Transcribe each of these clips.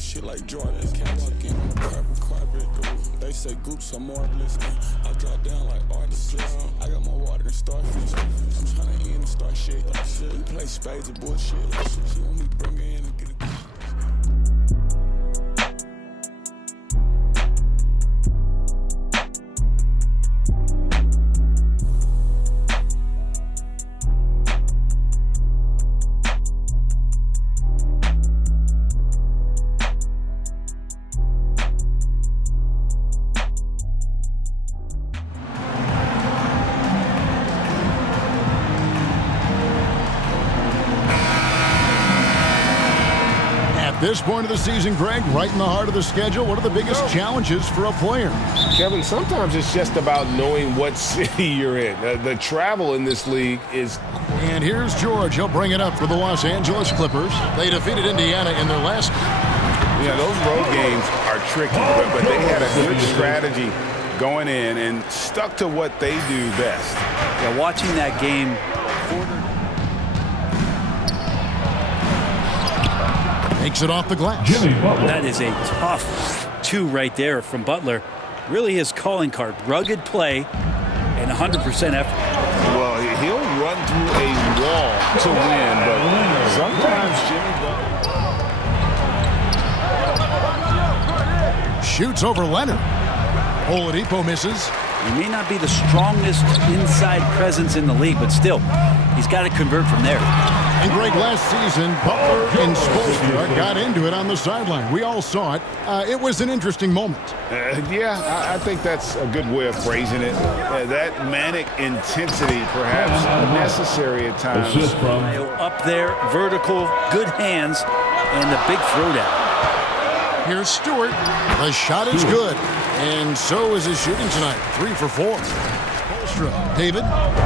Shit like Jordan, walk in on the carpet. They say goops are marvelous. I drop down like artists. I got more water than starfish. I'm trying to end and start shit. We play spades of bullshit. She want me to bring her in and get it. This point of the season, Greg, right in the heart of the schedule, what are the biggest challenges for a player? Kevin, sometimes it's just about knowing what city you're in. The travel in this league is... And here's George. He'll bring it up for the Los Angeles Clippers. They defeated Indiana in their last... Yeah, those road games are tricky, but they had a good strategy going in and stuck to what they do best. Yeah, watching that game... Takes it off the glass. That is a tough two right there from Butler. Really his calling card. Rugged play and 100% effort. Well, he'll run through a wall to win, but sometimes Jimmy shoots over Leonard. Oladipo misses. He may not be the strongest inside presence in the league, but still, he's got to convert from there. And Greg, last season, Butler and Spoelstra got into it on the sideline. We all saw it. It was an interesting moment. Yeah, I think that's a good way of phrasing it. That manic intensity, perhaps necessary at times. Up there, vertical, good hands, and the big throwdown. Here's Stewart. The shot is good. And so is his shooting tonight. 3 for 4. David?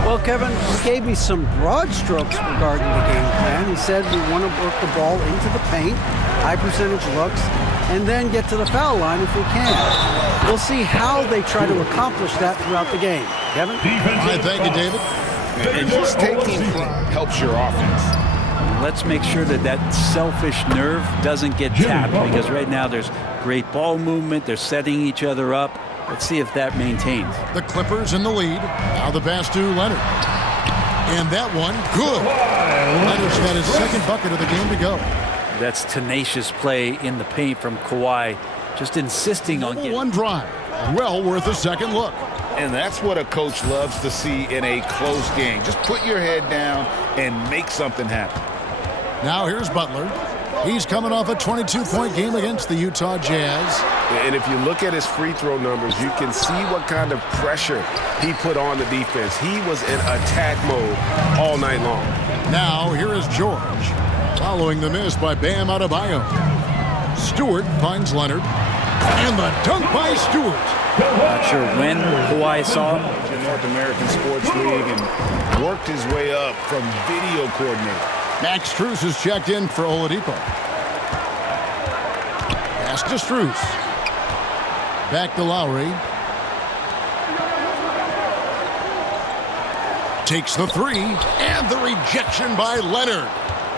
Well, Kevin, he gave me some broad strokes regarding the game plan. He said we want to work the ball into the paint, high percentage looks, and then get to the foul line if we can. We'll see how they try to accomplish that throughout the game. Kevin? I thank you, David. And just taking helps your offense. Let's make sure that selfish nerve doesn't get tapped, because right now there's great ball movement. They're setting each other up. Let's see if that maintains. The Clippers in the lead. Now the pass to Leonard. And that one, good. Leonard's got his second bucket of the game to go. That's tenacious play in the paint from Kawhi. Just insisting on getting... One drive. Well worth a second look. And that's what a coach loves to see in a close game. Just put your head down and make something happen. Now here's Butler. He's coming off a 22-point game against the Utah Jazz. And if you look at his free throw numbers, you can see what kind of pressure he put on the defense. He was in attack mode all night long. Now here is George. Following the miss by Bam Adebayo. Stewart finds Leonard. And the dunk by Stewart. Not sure when Kawhi saw him. The North American Sports League and worked his way up from video coordinator. Max Strus is checked in for Oladipo. Pass to Strus. Back to Lowry. Takes the three, and the rejection by Leonard.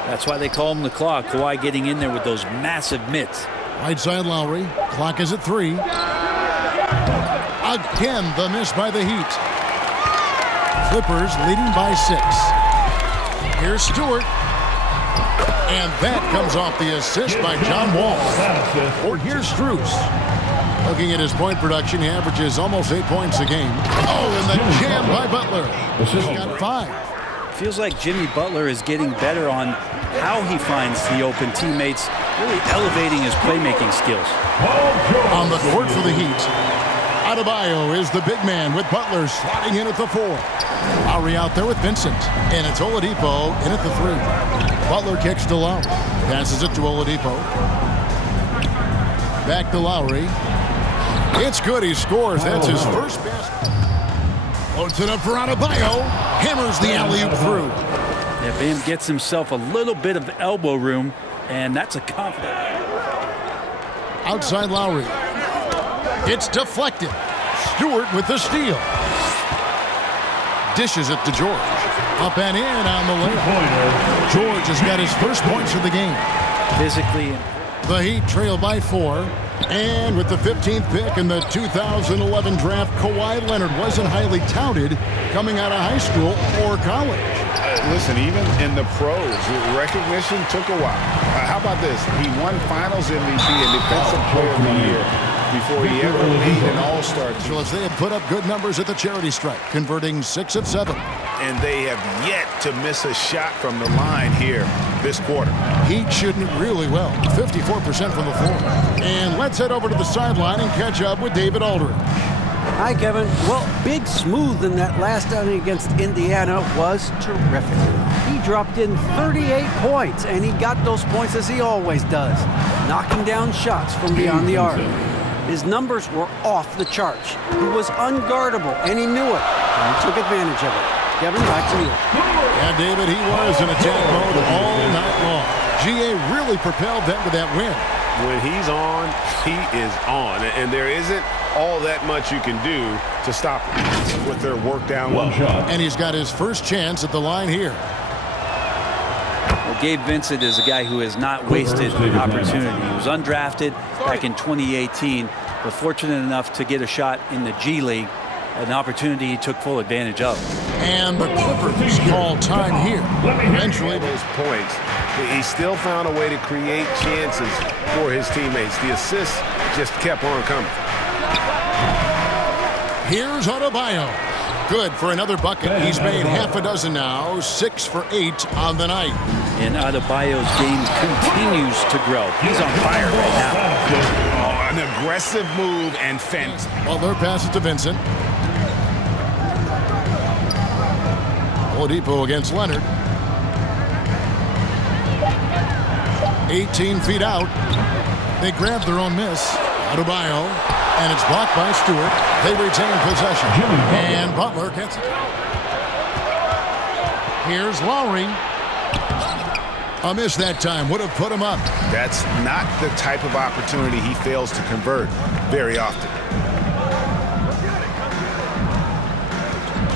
That's why they call him the clock. Kawhi getting in there with those massive mitts. Right side Lowry. Clock is at 3. Again, the miss by the Heat. Clippers leading by 6. Here's Stewart. And that comes off the assist by John Wall. Or here's Strus. Looking at his point production, he averages almost 8 points a game. Oh, and the jam by Butler. He's got 5. Feels like Jimmy Butler is getting better on how he finds the open teammates, really elevating his playmaking skills. On the court for the Heat, Adebayo is the big man with Butler sliding in at the 4. Lowry out there with Vincent. And it's Oladipo in at the 3. Butler kicks to Lowry. Passes it to Oladipo. Back to Lowry. It's good. He scores. That's his first basket. Loads it up for Adebayo. Hammers the alley-oop through. Yeah, Bam gets himself a little bit of elbow room, and that's a confident. Outside Lowry. It's deflected. Stewart with the steal. Dishes it to George. Up and in on the layup. George has got his first points of the game. Physically. The Heat trail by 4. And with the 15th pick in the 2011 draft, Kawhi Leonard wasn't highly touted coming out of high school or college. Listen, even in the pros, recognition took a while. How about this? He won Finals MVP and Defensive Player of the Year before he ever made an All-Star team. So as they have put up good numbers at the charity stripe, converting 6 of 7. And they have yet to miss a shot from the line here this quarter. Heat shooting really well, 54% from the floor. And let's head over to the sideline and catch up with David Aldridge. Hi, Kevin. Well, Big Smooth in that last outing against Indiana was terrific. He dropped in 38 points, and he got those points as he always does, knocking down shots from beyond the arc. His numbers were off the charts. He was unguardable, and he knew it, and he took advantage of it. Kevin, back to you. Yeah, David, he was in attack mode all night long. GA really propelled them to that win. When he's on, he is on. And there isn't all that much you can do to stop him with their work down low. And he's got his first chance at the line here. Well, Gabe Vincent is a guy who has not wasted an opportunity. He was undrafted back in 2018, but fortunate enough to get a shot in the G League, an opportunity he took full advantage of. And the Clippers call time here. Eventually, Those points, he still found a way to create chances for his teammates. The assists just kept on coming. here's Adebayo. Good for another bucket. He's made half a dozen now, 6 for 8 on the night. And Adebayo's game continues to grow. He's on fire right now. Oh, an aggressive move and fence. Butler passes to Vincent. Oladipo against Leonard. 18 feet out. They grab their own miss. Adebayo, and it's blocked by Stewart. They retain possession. And Butler gets it. Here's Lowry. A miss that time. Would have put him up. That's not the type of opportunity he fails to convert very often.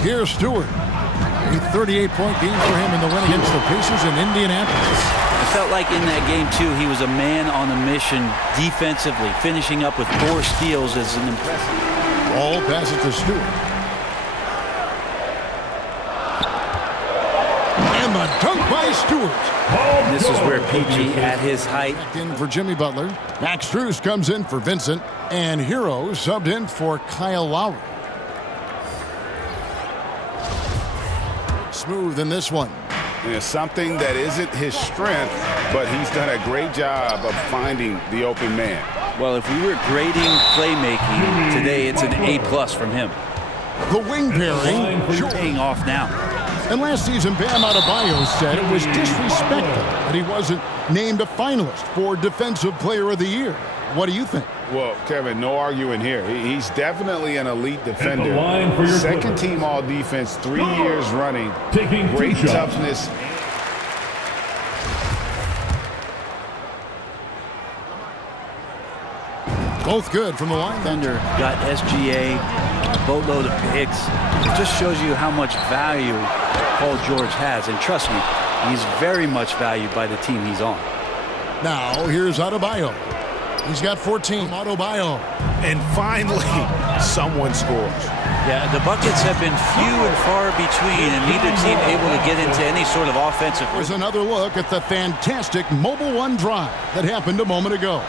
Here's Stewart. A 38-point game for him in the win against the Pacers in Indianapolis. I felt like in that game, too, he was a man on a mission defensively. Finishing up with 4 steals is an impressive. All passes to Stewart. And the dunk by Stewart. And this is where PG at his height. Back in for Jimmy Butler. Max Strus comes in for Vincent. And Hero subbed in for Kyle Lowry. Smooth in this one. It's something that isn't his strength, but he's done a great job of finding the open man. Well, if we were grading playmaking today, it's an A+ from him. The wing pairing. Paying off now. And last season, Bam Adebayo said it was disrespectful that he wasn't named a finalist for Defensive Player of the Year. What do you think? Well, Kevin, no arguing here. He's definitely an elite defender. Second team all defense, 3 years running. Great toughness. Both good from the line. Thunder got SGA, a boatload of picks. It just shows you how much value Paul George has. And trust me, he's very much valued by the team he's on. Now, here's Adebayo. He's got 14. Adebayo. And finally, someone scores. Yeah, the buckets have been few and far between, and neither team able to get into any sort of offensive. Here's another look at the fantastic Mobile One drive that happened a moment ago.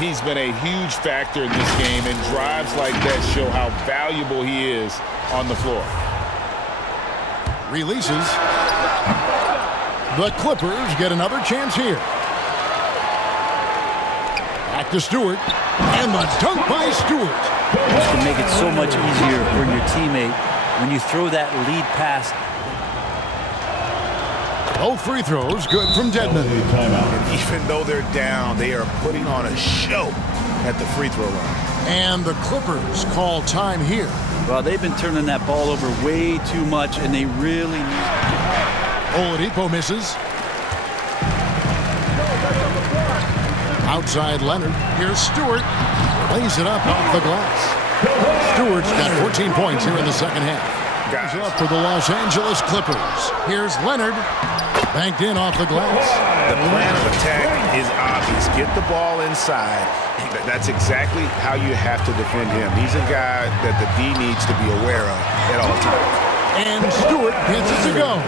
He's been a huge factor in this game, and drives like that show how valuable he is on the floor. Releases. The Clippers get another chance here. Back to Stewart. And the dunk by Stewart. This can make it so much easier for your teammate when you throw that lead pass. Both free throws good from Dedmon. And even though they're down, they are putting on a show at the free throw line. And the Clippers call time here. Well, they've been turning that ball over way too much, and they really need. Oladipo misses. Outside Leonard. Here's Stewart. Lays it up off the glass. Stewart's got 14 points here in the second half. Guys. Up for the Los Angeles Clippers. Here's Leonard. Banked in off the glass. The plan of attack is obvious. Get the ball inside. That's exactly how you have to defend him. He's a guy that the D needs to be aware of at all times. And Stewart gets it to go.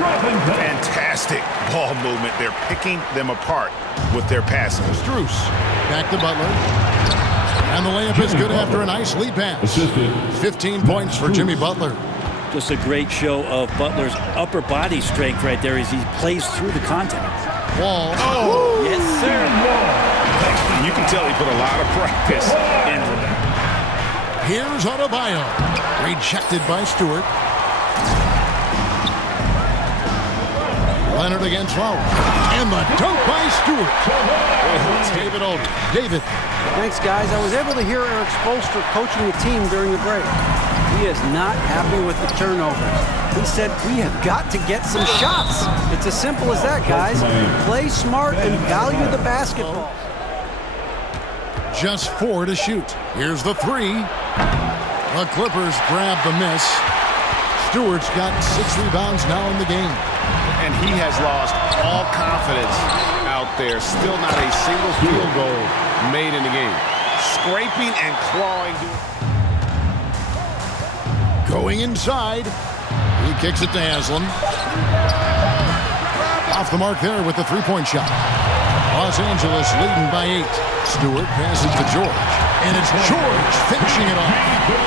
Fantastic ball movement. They're picking them apart with their passing. Strus back to Butler. And the layup is good after a nice lead pass. 15 points for Jimmy Butler. Just a great show of Butler's upper body strength right there as he plays through the contact. Wall. Oh! Yes, sir. You can tell he put a lot of practice into that. Here's Adebayo. Rejected by Stewart. Leonard against Flowers. And the dunk by Stewart. David Aldridge. David. Thanks, guys. I was able to hear Eric Spoelstra coaching the team during the break. He is not happy with the turnovers. He said, we have got to get some shots. It's as simple as that, guys. Play smart and value the basketball. Just 4 to shoot. Here's the 3. The Clippers grab the miss. Stewart's got 6 rebounds now in the game. And he has lost all confidence out there. Still not a single field goal made in the game. Scraping and clawing. Going inside. He kicks it to Haslam. Off the mark there with the three-point shot. Los Angeles leading by 8. Stewart passes to George. And it's George finishing it off.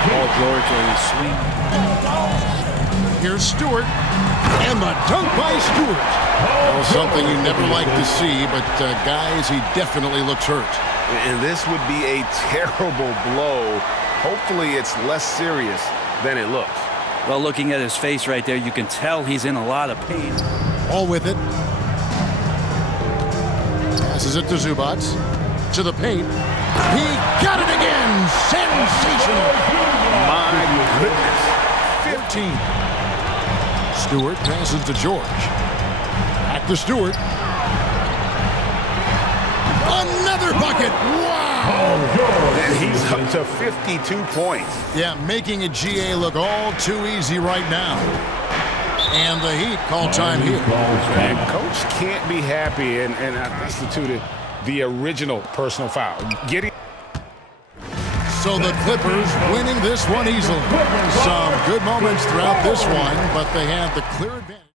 Paul George, a swing. Here's Stewart. And the dunk by Stewart. Well, something you never like to see, but guys, he definitely looks hurt. And this would be a terrible blow. Hopefully it's less serious than it looks. Well, looking at his face right there, you can tell he's in a lot of pain. All with it. Passes it to Zubac. To the paint. He got it again. Sensational. My goodness. 15. Stewart passes to George. Back to Stewart. Another bucket. Wow. And he's up to 52 points. Yeah, making a GA look all too easy right now. And the Heat call time here. And Coach can't be happy, and I instituted the original personal foul. So the Clippers winning this one easily. Some good moments throughout this one, but they have the clear advantage.